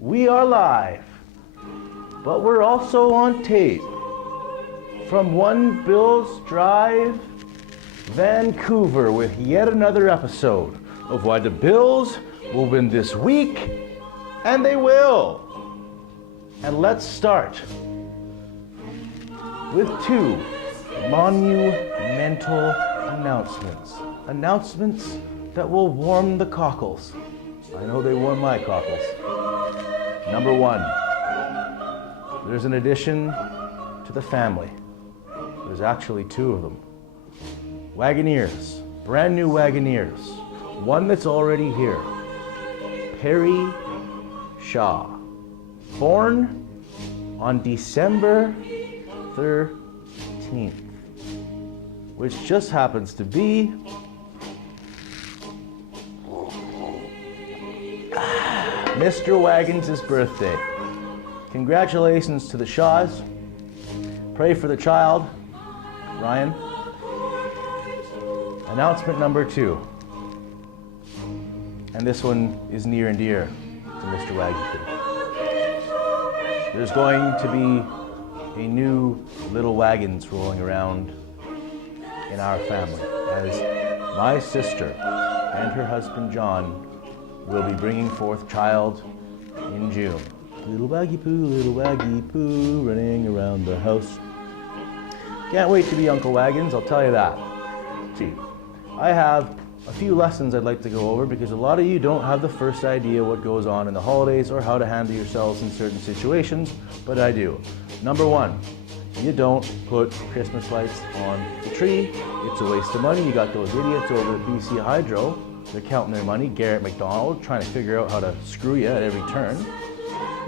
We are live, but we're also on tape from One Bills Drive, Vancouver, with yet another episode of why the Bills will win this week, and they will. And let's start with two monumental announcements. Announcements that will warm the cockles. I know they warm my cockles. Number one, there's an addition to the family. There's actually two of them. Wagoneers, brand new Wagoneers. One that's already here. Perry Shaw, born on December 13th, which just happens to be Mr. Wagons' birthday. Congratulations to the Shaws. Pray for the child, Ryan. Announcement number two. And this one is near and dear to Mr. Waggy. There's going to be a new little wagons rolling around in our family, as my sister and her husband John will be bringing forth child in June. Little waggy poo, running around the house. Can't wait to be Uncle Wagons, I'll tell you that. Gee, I have a few lessons I'd like to go over because a lot of you don't have the first idea what goes on in the holidays or how to handle yourselves in certain situations, but I do. Number one, you don't put Christmas lights on the tree. It's a waste of money. You got those idiots over at BC Hydro. They're counting their money. Garrett McDonald trying to figure out how to screw you at every turn.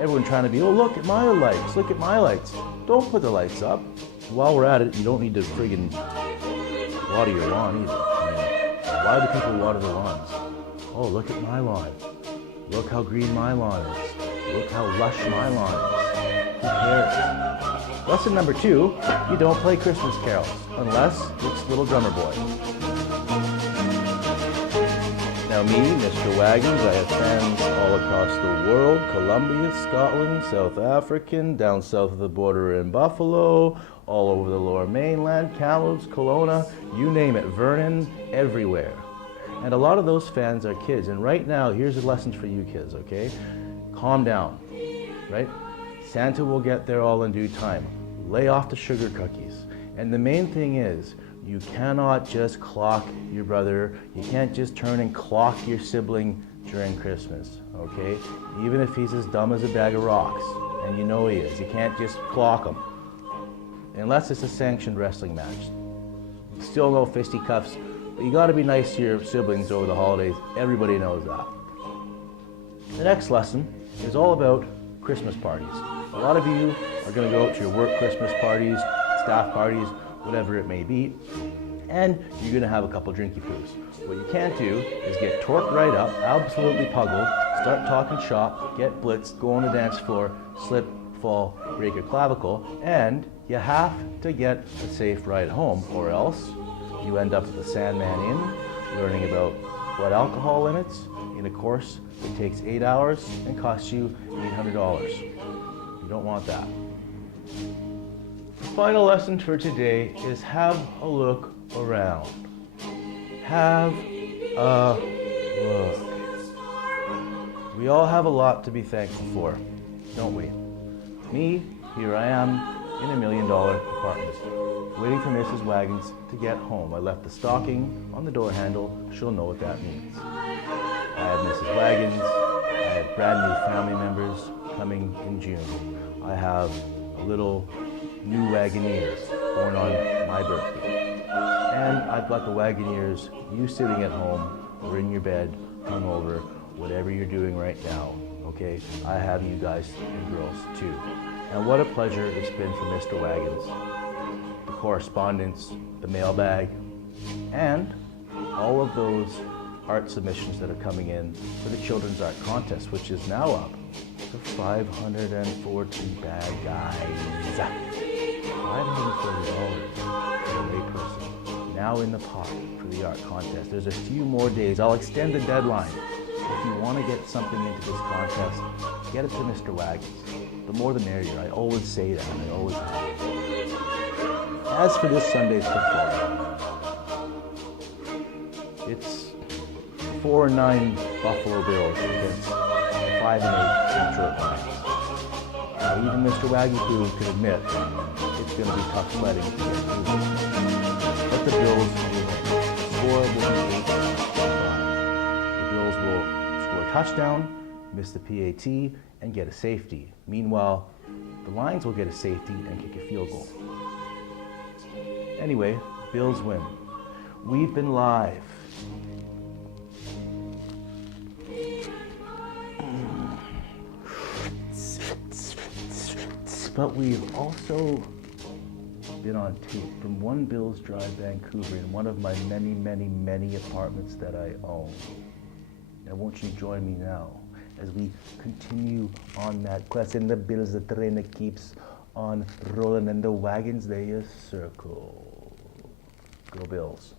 Everyone trying to be, oh, look at my lights. Look at my lights. Don't put the lights up. While we're at it, you don't need to friggin' water your lawn either. Why do people water their lawns? Oh, look at my lawn. Look how green my lawn is. Look how lush my lawn is. Who cares? Lesson number two, you don't play Christmas carols unless it's Little Drummer Boy. Now me, Mr. Wagons, I have friends all across the world, Colombia, Scotland, South African, down south of the border in Buffalo, all over the lower mainland, Kamloops, Kelowna, you name it, Vernon, everywhere. And a lot of those fans are kids, and right now, here's the lessons for you kids, okay? Calm down, right? Santa will get there all in due time. Lay off the sugar cookies. And the main thing is, you cannot just clock your brother. You can't just turn and clock your sibling during Christmas, okay? Even if he's as dumb as a bag of rocks, and you know he is, you can't just clock him. Unless it's a sanctioned wrestling match. Still no fisticuffs, but you gotta be nice to your siblings over the holidays. Everybody knows that. The next lesson is all about Christmas parties. A lot of you are gonna go out to your work Christmas parties, staff parties, whatever it may be, and you're gonna have a couple drinky poos. What you can't do is get torqued right up, absolutely puggled, start talking shop, get blitzed, go on the dance floor, slip, fall, break your clavicle, and you have to get a safe ride home, or else you end up at the Sandman Inn, learning about blood alcohol limits in a course that takes 8 hours and costs you $800. You don't want that. The final lesson for today is have a look around. Have a look. We all have a lot to be thankful for, don't we? Me, here I am in $1 million apartment, waiting for Mrs. Wagons to get home. I left the stocking on the door handle. She'll know what that means. I have Mrs. Wagons. I have brand new family members coming in June. I have a little new Wagoneers born on my birthday. And I've got the Wagoneers, you sitting at home or in your bed, hungover, whatever you're doing right now, okay? I have you guys and girls too. And what a pleasure it's been for Mr. Wagons. The correspondence, the mailbag, and all of those art submissions that are coming in for the Children's Art Contest, which is now up to 540 bad guys. $540 for a layperson. Now in the pot for the art contest. There's a few more days. I'll extend the deadline. If you want to get something into this contest, get it to Mr. Wagons. The more the merrier. I always say that, and I always have. As for this Sunday's football, it's 4-9 Buffalo Bills against 5-8 Detroit Lions. Now, even Mr. Waggy Poo can admit it's going to be tough sledding to get through this. But the Bills will win. The score will be 8-5. The Bills will score a touchdown, miss the PAT, and get a safety. Meanwhile, the Lions will get a safety and kick a field goal. Anyway, Bills win. We've been live. But we've also been on tape from One Bills Drive, Vancouver, in one of my many, many, many apartments that I own. Now, won't you join me now as we continue on that quest in the Bills, the train that keeps on rolling, and the wagons they circle. Go Bills.